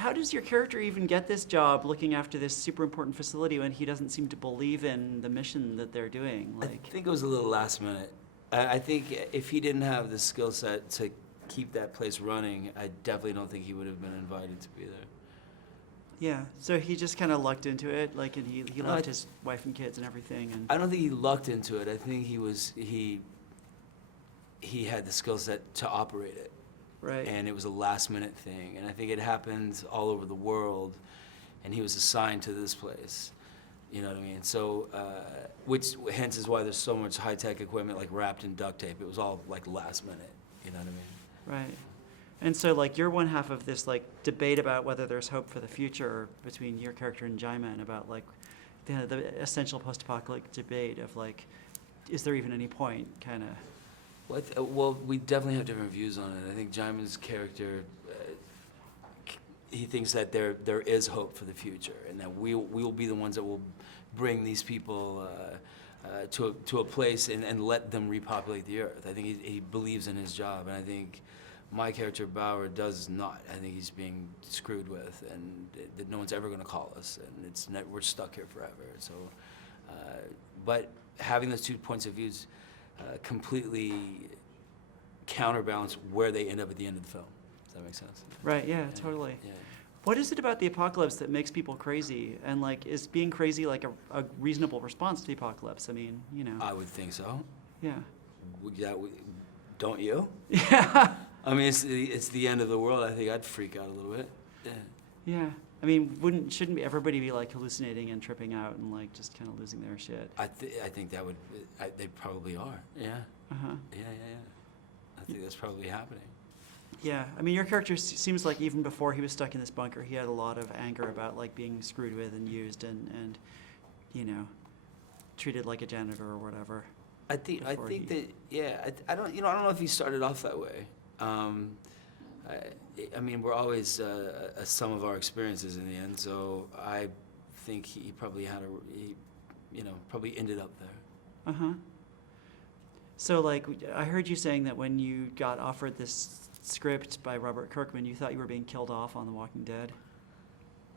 how does your character even get this job looking after this super important facility when he doesn't seem to believe in the mission that they're doing? I think it was a little last minute. I think if he didn't have the skill set to keep that place running, I definitely don't think he would have been invited to be there. Yeah, so he just kind of lucked into it, like, and he No, left his wife and kids and everything, and I don't think he lucked into it. I think he had the skill set to operate it. right. And it was a last minute thing. And I think it happened all over the world, and he was assigned to this place. You know what I mean? So, which hence is why there's so much high-tech equipment like wrapped in duct tape. It was all like last minute. You know what I mean? Right. And so, like, you're one half of this, like, debate about whether there's hope for the future between your character and Jaimin about, like, the essential post-apocalyptic debate of, like, is there even any point, kind of. Well, we definitely have different views on it. I think Jaimin's character, he thinks that there is hope for the future, and that we will be the ones that will bring these people to a place and let them repopulate the earth. I think he believes in his job, and I think my character Bauer does not. I think he's being screwed with, and that no one's ever going to call us, and we're stuck here forever. So, but having those 2 points of views completely counterbalance where they end up at the end of the film. Does that make sense? Right, yeah, totally. Yeah. What is it about the apocalypse that makes people crazy? And, like, is being crazy, like, a reasonable response to the apocalypse? I mean, you know. I would think so. Yeah. Don't you? Yeah. I mean, it's the end of the world. I think I'd freak out a little bit. Yeah. Yeah. I mean, shouldn't everybody be, like, hallucinating and tripping out and, like, just kind of losing their shit? I think that would. They probably are. Yeah. Uh-huh. Yeah. I think that's probably happening. Yeah, I mean, your character seems like even before he was stuck in this bunker, he had a lot of anger about, like, being screwed with and used and you know, treated like a janitor or whatever. I think that yeah. I don't know if he started off that way. I mean, we're always a sum of our experiences in the end. So I think he probably probably ended up there. Uh-huh. So, like, I heard you saying that when you got offered this script by Robert Kirkman, you thought you were being killed off on The Walking Dead?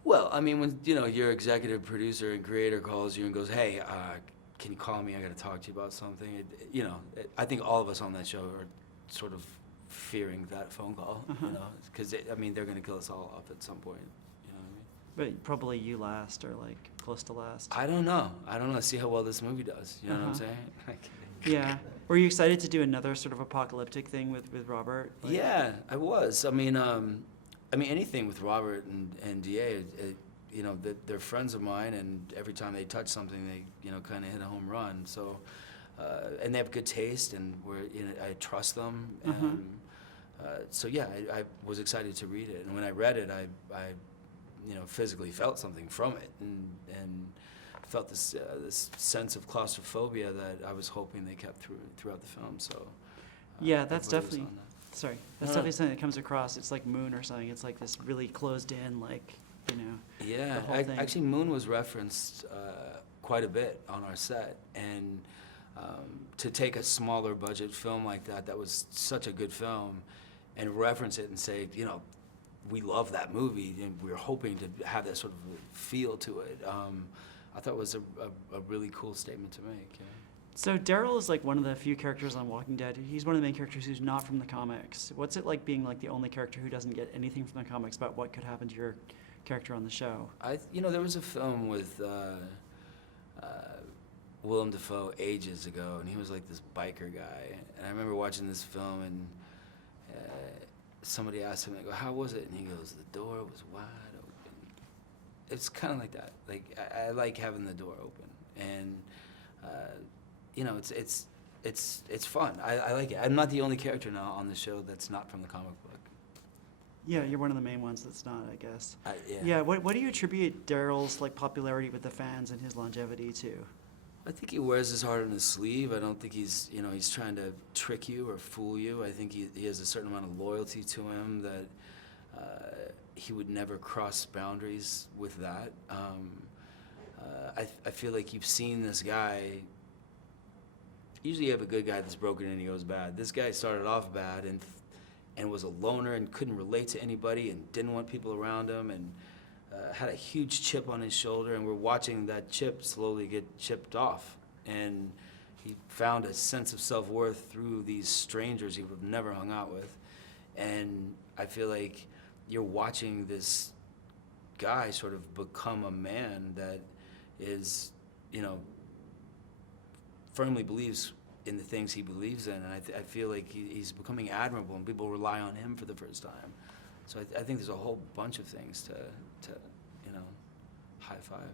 Well, I mean, when your executive producer and creator calls you and goes, "Hey, can you call me? I got to talk to you about something." I think all of us on that show are sort of fearing that phone call, Uh-huh. because I mean, they're going to kill us all off at some point. You know what I mean? But probably you last, or, like, close to last. I don't know. See how well this movie does. You know what I'm Uh-huh. saying? Yeah. Were you excited to do another sort of apocalyptic thing with Robert? Like, Yeah, I was. I mean, anything with Robert and DA, they're friends of mine, and every time they touch something, they, kind of hit a home run. So, and they have good taste, and I trust them. Uh-huh. So yeah, I was excited to read it, and when I read it, I physically felt something from it, and felt this sense of claustrophobia that I was hoping they kept throughout the film. So yeah, that's everybody was definitely. on that. Sorry, that's definitely something that comes across. It's like Moon or something. It's like this really closed in, like, Yeah, the whole thing. actually, Moon was referenced quite a bit on our set, and to take a smaller budget film like that was such a good film, and reference it and say, we love that movie, and we were hoping to have that sort of feel to it. I thought it was a really cool statement to make. Yeah. So Darryl is, like, one of the few characters on Walking Dead. He's one of the main characters who's not from the comics. What's it like being, like, the only character who doesn't get anything from the comics about what could happen to your character on the show? There was a film with Willem Dafoe ages ago, and he was like this biker guy. And I remember watching this film, and somebody asked him, "How was it?" And he goes, "The door was wide open." It's kind of like that. Like, I like having the door open, and it's fun. I like it. I'm not the only character now on the show that's not from the comic book. Yeah, you're one of the main ones that's not, I guess. Yeah. Yeah. What do you attribute Darryl's, like, popularity with the fans and his longevity to? I think he wears his heart on his sleeve. I don't think he's trying to trick you or fool you. I think he has a certain amount of loyalty to him that he would never cross boundaries with that. I feel like you've seen this guy. Usually you have a good guy that's broken and he goes bad. This guy started off bad, and and was a loner and couldn't relate to anybody and didn't want people around him, and had a huge chip on his shoulder, and we're watching that chip slowly get chipped off. And he found a sense of self-worth through these strangers he would have never hung out with. And I feel like you're watching this guy sort of become a man that is, you know, firmly believes in the things he believes in. And I feel like he's becoming admirable, and people rely on him for the first time. So I think there's a whole bunch of things to you know, high five.